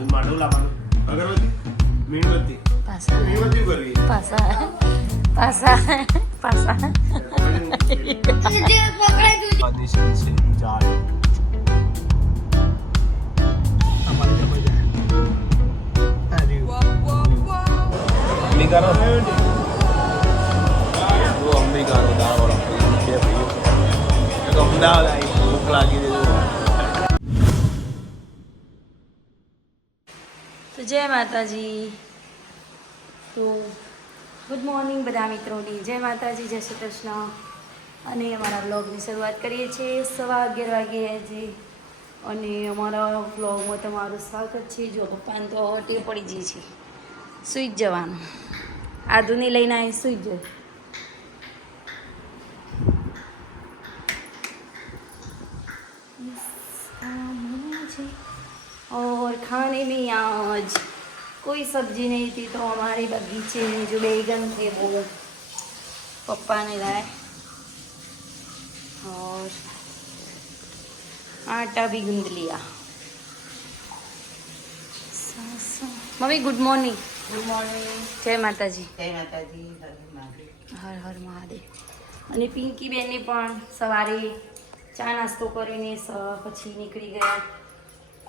દૂધ લાવવાનું અગરબત્તી? મીણબત્તી. પાસા. મીણબત્તી કરવી. પાસા. પાસા. પાસા. અંબિકાનો અંબિકાનો અમદાવાદ આવી ભૂખ લાગી જય માતાજી. તો ગુડ મોર્નિંગ બધા મિત્રોની. જય માતાજી, જય શ્રી કૃષ્ણ. અને અમારા બ્લોગની શરૂઆત કરીએ છીએ સવા અગિયાર વાગે આજે. અને અમારા બ્લોગમાં તમારું સ્વાગત છે. જો પપ્પાને તો ટેવ પડી જઈએ છે. સૂઈ જવાનું. આદુની લઈને આવી સૂઈ જાય और खाने में आज कोई सब्जी नहीं थी तो हमारे बगीचे में जो बैगन थे वो पप्पा ने लाए और आटा भी गूंद लिया सासू- mummy good morning good morning જય માતાજી જય માતાજી હરે મહાદેવ હર હર મહાદેવ અને પિંકી બેનને પણ સવારે ચા નાસ્તો કરીને સ- પછી નીકળી ગયા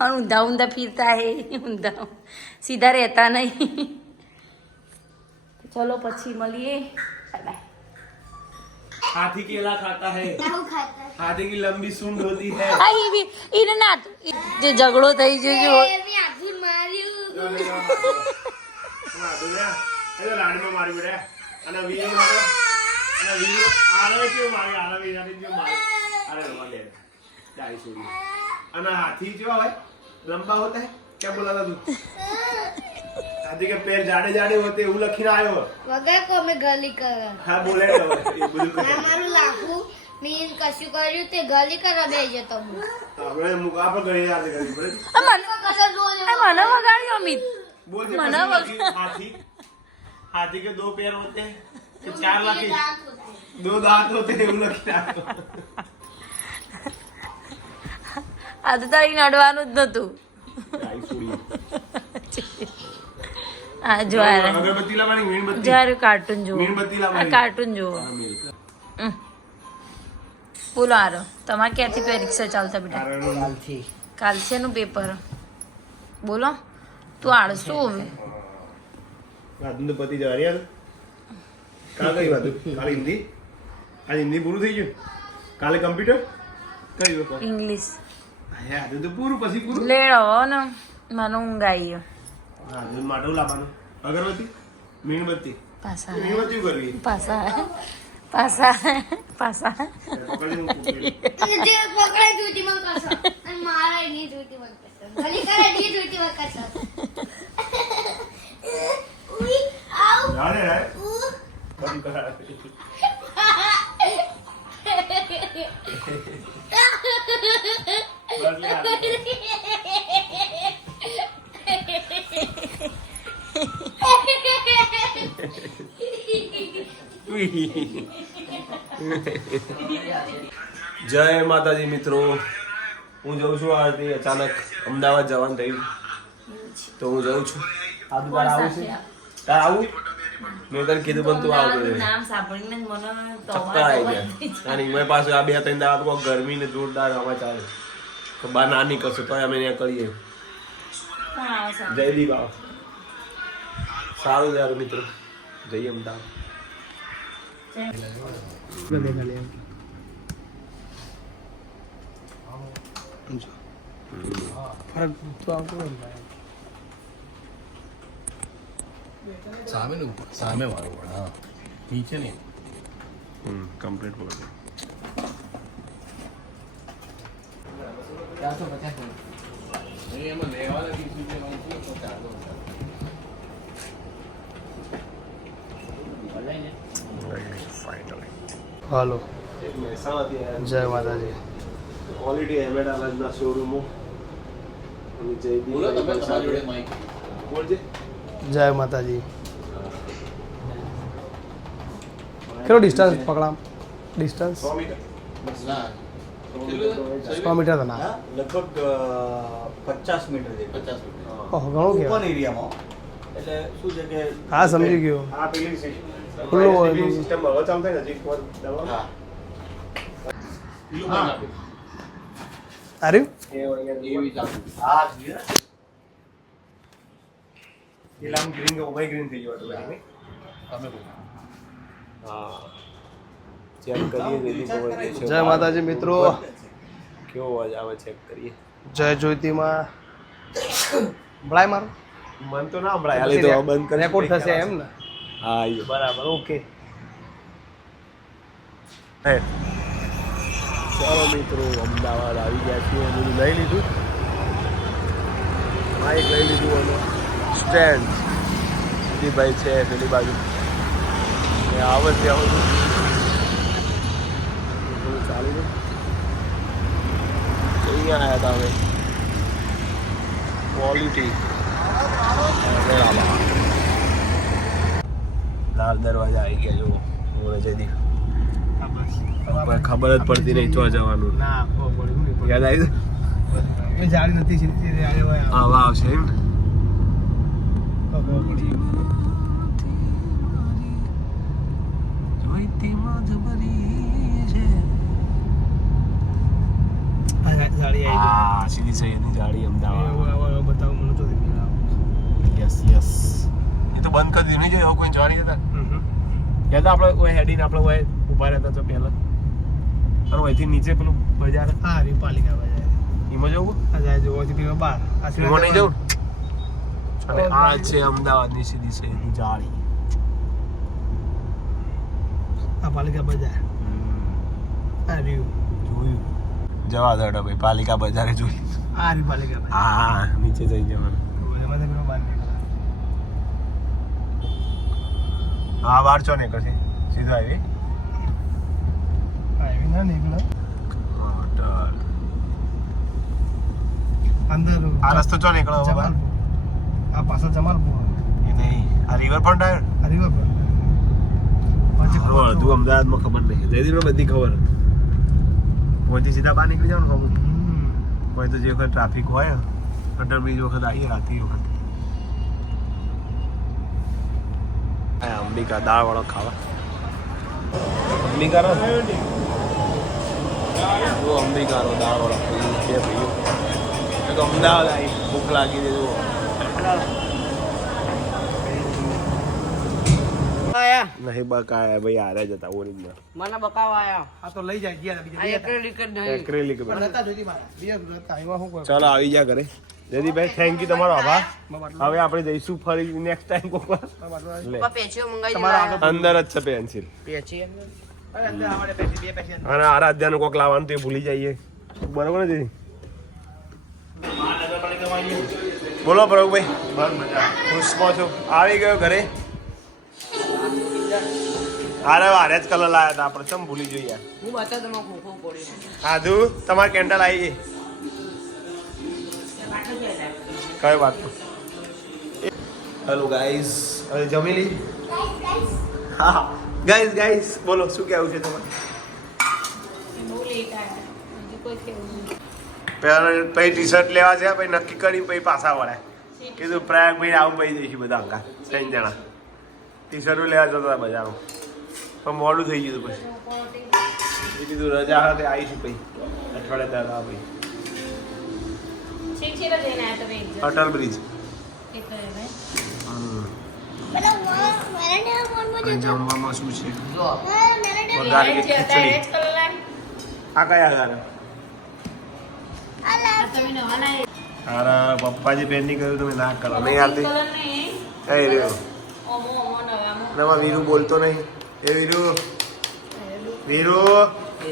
और ऊंधा ऊंधा फिरता है ऊंधा सीधा रहता नहीं तो चलो પછી મળીએ બાય બાય हाथी केला खाता है हाथी की लंबी सूंड होती है આ ઈ બી ઈને ના જે ઝઘડો થઈ ગયો જો લાડમાં મારી બેટા અને વીર માટે અને વીર આળવે કેવું મારી આળવે યારી કેવું મારી અરે રવા લે ડાઈ છોડી અને હાથી કેવા હોય લંબા હોતા હે ક્યાં બોલાતા તું? હાથી કે પેર જાડે જાડે હોતે એવું લખીને આવ્યો. વગર કો મે ગલી કર. હા બોલે તો એ બધું મારું લાખું મેં કશું કર્યું તે ગલી કર બે જતો હું. આપણે મુકા પર ગઈ યાદ કરી પડે મને વગાડ્યો અમિત. બોલ મને હાથી. હાથી કે દો પેર હોતે ચાર લાખી. દો દાંત હોતે. એવું લખી નાખો આ તો તારી નડવાનું જ નતું હા જો જ્યારે કાર્ટૂન જુઓ. આ કાર્ટૂન જુઓ. હમ. બોલો આરો. તમારે ક્યાંથી પરીક્ષા ચાલતા બેટા? કાલથી. કાલ શેનું પેપર. બોલો. તું આળસુ હવે. વાતું તો પતી જવા રહ્યા કાલ કઈ વાતું? કાલ હિન્દી? આજે હિન્દી પૂરું થઈ ગયું? કાલે કમ્પ્યુટર? કઈ ઇંગ્લિશ. આજે તો પૂરું પછી પૂરું? લેડો ને મને ઊંઘ આવી ગયો હા દૂધ માટલું લાવવાનું. અગરબત્તી? મીણબત્તી? પાસા. મીણબત્તી કરવી. પાસા. પાસા. પાસા. પકડી જૂતી માં કરશો. અને મારે ની જોતી મન કરશો. ગલી કરે ની જોતી મન કરશો. ઉઈ આવ. જાણે હે ઉ બધું કરાવે. જય માતાજી મિત્રો. હું જઉં છું આજથી અચાનક અમદાવાદ જવાનું થયું. તો હું જઉં છું. આ દુકાન આવું છે? તાર આવું? મેં તને કીધું પણ તું આવતો નામ સાંભળીને મને તો આવી ગયા અને એમાં પાછું આ બે ત્રણ દાડા તો ગરમી ને જોરદાર હવા ચાલે તો બહાર ના નીકળશે તો અમે ત્યાં કરીએ. જયદીપ આવો સારું. યાર મિત્રો. જઈએ અમદાવાદ. સામે નું સામે વાળું પણ હા. નીચે નહીં. કમ્પ્લીટ બોલ. ચારસો પચાસ એમાં લેવાના ત્રીસ રૂપિયા હાલો. જય માતાજી. ક્વોલિટી હેમેડ અલગના શોરૂમો અને જય જય માતાજી કેટલો ડિસ્ટન્સ પકડામ? ડિસ્ટન્સ સો મીટર સો મીટર ના લગભગ પચાસ મીટર જેટલું. ઓહો ઘણું ઓપન એરિયામાં એટલે શું છે કે હા સમજી ગયો. આ પેલી સિસ્ટમ હવે ચાલુ થાય હજી એક વાર દબાવો. હા. આર્યું? હા. પેલા આમ ગ્રીન કે ઉભાઈ green થઈ ગયો automatic, નહીં? હા. ચેક કરીએ છે. જય માતાજી મિત્રો. કેવો અવાજ આવે ચેક કરીએ. જય જ્યોતિમાં. ભળાય મારું? મન તો ના હમણાં હાલી તો બંધ કરી રેકોર્ડ થશે એમ ને હા. બરાબર ઓકે હે. ચાલો મિત્રો અમદાવાદ આવી ગયા છીએ. બધું લઈ લીધું. માઇક લઈ લીધું અને સ્ટેન્ડ ભાઈ છે પેલી બાજુ. આવે ત્યાં બધું બધું ચાલુ છે અહીંયા આવ્યા હતા હવે ક્વોલિટી લાલ દરવાજા આવી ગયા જો મોરે જયદીપ ખબર જ પડતી નહીં ચો જવાનું યાદ આવી મેં જાણી નથી. આવા આવશે એમ ખબર બહુ પડ્યું. આ જા- જાળી આવી હા સીધી સૈયદની જાળી અમદાવાદ. બતાવું મને તો યસ યસ એ તો બંધ કરી દીધું જોયું? કોઈ જાળી હતા યાદ આપણે કોઈ હેડીને આપણે કોઈ ઊભા રહેતા તો પહેલા. અને અહીંથી નીચે પેલું બજાર. હા પાલિકા બજાર. એમાં જવું? એમાં નહીં અને આ છે અમદાવાદની સીધી સૈયદની જાળી આ પાલિકા બજાર. આ રહ્યું. જોયું. જવા દો ભાઈ પાલિકા બજારે જોઈ. આ પાલિકા હા નીચે જઈ જવાનું. હા બાર ચો ને કશી સીધો આવી? આવી ના નીકળો. અંદર આ રસ્તો ચો નીકળો બાબા? આ પાછા જમાલપુર. એ નહીં આ રિવર ફ્રન્ટ આવ્યો આ રિવર ફ્રન્ટ અમદાવાદમાં ખબર નહીં. જયદીપને બધી ખબર પહોંચી સીધા બહાર નીકળી જાવ ને કોઈ તો જે વખત ટ્રાફિક હોય અટલ બ્રિજ વખત આવીએ રાતે વખત. અંબિકા દાળ વાળો ખાવા. અંબિકાનો? જો અંબિકાનો દાળ વાળો. બે ભાઈઓ અમદાવાદ આવી. ભૂખ લાગી છે જુઓ નહીં બકાયા ભાઈ આરે જતા ઓરિજિનલ. મને બકાવા આયા આ તો લઈ જાય ગયા બીજા આ એક્રેલિક જ નહીં. એક્રેલિક પર રહેતા જોઈતી મારા. બીજા રહેતા આવ્યા હું કોઈ ચાલો આવી જા ઘરે. જયદીપભાઈ થેન્ક યુ તમારો આભાર. હવે આપણે જઈશું ફરી નેક્સ્ટ ટાઈમ કોક અંદર જ છે પેન્સિલ. અને આરાધ્યાનું કોક લાવવાનું તો ભૂલી જઈએ. બરોબર ને દીદી બોલો પ્રભુભાઈ. ખુશમાં છો. આવી ગયો ઘરે. અરે હારે જ કલર લાયા હતા આપણે ચમ ભૂલી જોઈએ. હું બતા તમે ખોખો પડ્યું. આધુ તમારે કેન્ડલ આવી ગઈ. કઈ વાત હેલો ગાઈસ અરે જમી લી? હા ગાઈસ ગાઈસ બોલો શું કહેવું છે તમારે? પહેલા પછી ટી શર્ટ લેવા છે પછી નક્કી કરી પછી પાછા વળે. કીધું પ્રયાગ ભાઈ આવું પછી જઈશું બધા અંકા ત્રણ જણા. ટી શર્ટ લેવા જતા બજારમાં. પણ મોડું થઈ ગયું પછી. એ કીધું રજા આવી આવીશું પછી. અઠવાડિયા દાદા ભાઈ અટલ બ્રિજ. જમવામાં શું છે? ખીચડી? આ કયા ગાના તારા પપ્પાજી બેનની કર્યું તમે ના કરો. નહીં આવતી? એ. રહ્યો. નવા વીરુ બોલતો નહીં. એ વીરુ. વીરુ.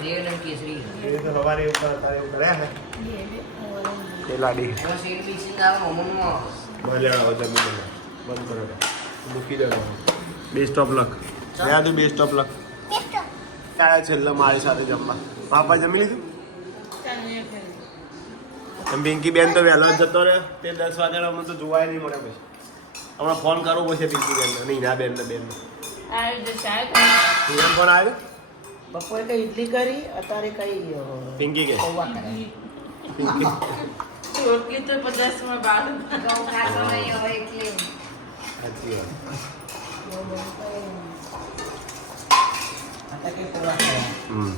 રેડ અને કેસરી એ તો સવારે એવું કરે તારે એવું કરે હે? એ લાડી. મિક્સિંગ આવે જમીન બંધ કરો. મૂકી દેવાનો બેસ્ટ ઓફ લક યાદ બેસ્ટ ઓફ લક કાયા છેલ્લા મારી સાથે જમવા. પાપા જમી લીધું? પિંકી બેન તો વહેલો જ જતો રહ્યો. તે દસ અમને તો જોવાય નહીં મળે પછી. હમણાં ફોન કરવો પડશે પિંકી બેન નહીં ના બેન ને બેન હિના ફોન આવ્યો બપોરે કઈ ઇડલી કરી અત્યારે કઈ પિંકી કે? રોટલી તો બાર. એટલે. સાચી વાત. હમ.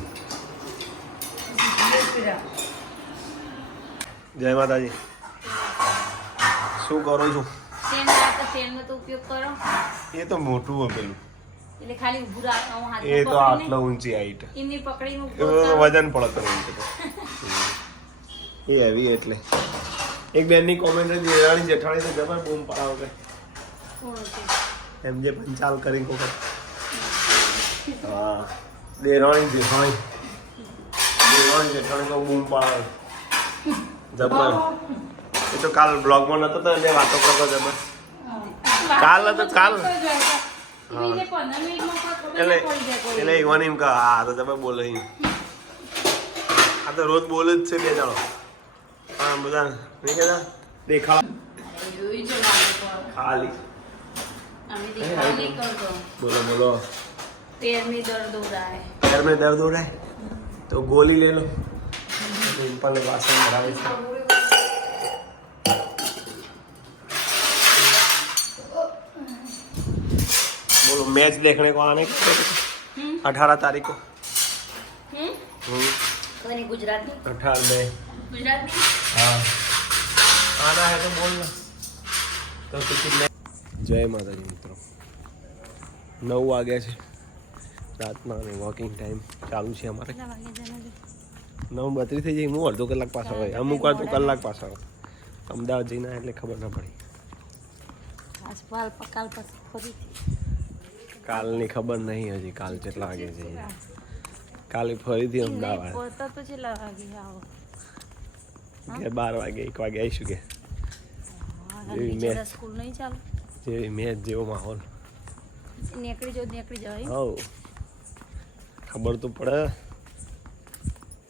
જય માતાજી. શું કરો છો? તેલનો તો ઉપયોગ કરો? એ તો મોટું પેલું એટલે ખાલી ઊભું રાખ હું હાથમાં એ તો આટલો ઊંચી હાઈટ એમની તો કરો. વજન પડતો એ હેવી એટલે. એક બેનની કોમેન્ટ હતી દેરાણી જેઠાણી તો જબર બૂમ પડાવ કે કોણ છે? એમ જે પંચાલ કરી કોક હા. દેરાણી જેઠાણી. દેરાણી જેઠાણી તો બૂમ પડાવે જબર. એ તો કાલ બ્લોગમાં નતો તો એટલે વાતો કરતો જબર. કાલ હતો કાલ. એને પંદર મિનિટમાં કોઈ ખબર એટલે ના પડી જાય કોઈ. એટલે ઈવન એમ કે હા તો તમે બોલે ઈ. આ તો રોજ બોલે જ છે બે જણો હા બધા નહીં કહેતા દેખાવ જોયું છે મારે પર. ખાલી અમે દેખાવ નહીં કરતો બોલો બોલો પેર में दर्द हो रहा है पैर में दर्द हो रहा है तो गोली ले लो डिम्पल ने वासन भरावे बोलो मैच देखने को आने का अठारह तारीख को હમ हम्म, ખબર નહીં ગુજરાતી अठारह में ગુજરાતી हाँ आना है तो बोलना तो टिकट ले જય માતાજી મિત્રો નવ વાગ્યા છે રાતના અને વોકિંગ ટાઈમ ચાલુ છે અમારે કેટલા વાગે જણા છે? નવ બત્રીસ થઈ જાય હું અડધો કલાક પાછળ હોય અમુક વાર તો કલાક પાછળ હોય. અમદાવાદ જઈને આયા એટલે ખબર ના પડી કાલની ખબર નહીં હજી કાલ કેટલા વાગે જઈએ કાલે ફરીથી અમદાવાદ. પહોંચતા તો કેટલા વાગે આવો. કે બાર વાગે એક વાગે આવીશું કે? જેવી મેચ. સ્કૂલ નહીં ચાલુ? જેવી મેચ જેવો માહોલ. નીકળી જો નીકળી જાય હવ. ખબર તો પડે.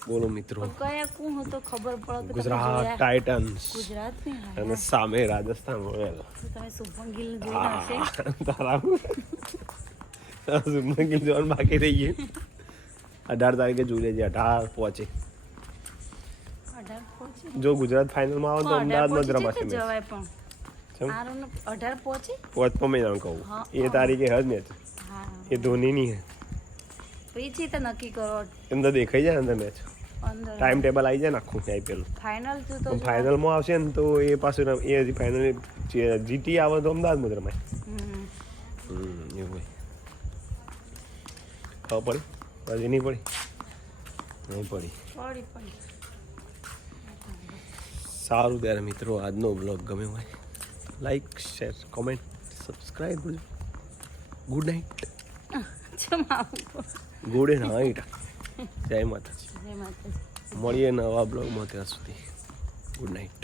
બોલો મિત્રો. કયા કોણ હતો ખબર પડે કે ગુજરાત ટાઇટન્સ. ગુજરાત અને સામે રાજસ્થાન રોયલ. તમે શુભમન ગિલ જોયું હશે તારા શુભમન જવાનું બાકી રહી ગયું. અઢાર તારીખે જોઈ લેજે અઢાર પહોંચે. જો ગુજરાત ફાઇનલમાં આવે તો અમદાવાદમાં જ રમાશે જવાય પણ. અઢાર પહોંચી? કહું. એ તારીખે હજ મેચ એ ધોનીની હે. પછી તો નક્કી કરો. એમ તો દેખાઈ જાય ને મેચ ટાઈમ ટેબલ આવી જાય ને આખું આઈપીએલ ફાઇનલ તો ફાઇનલમાં આવશે ને તો એ પાછું એ હજી ફાઇનલ જીટી આવે તો અમદાવાદમાં જ રમાય. એવું હોય. ખબર પડી. હજી નહીં પડી? નહીં પડી. સારું ત્યારે મિત્રો આજનો બ્લોગ ગમ્યો હોય like share comment subscribe good night good night જય માતાજી. જય માતાજી. મળીએ નવા બ્લોગમાં ત્યાં સુધી. Good night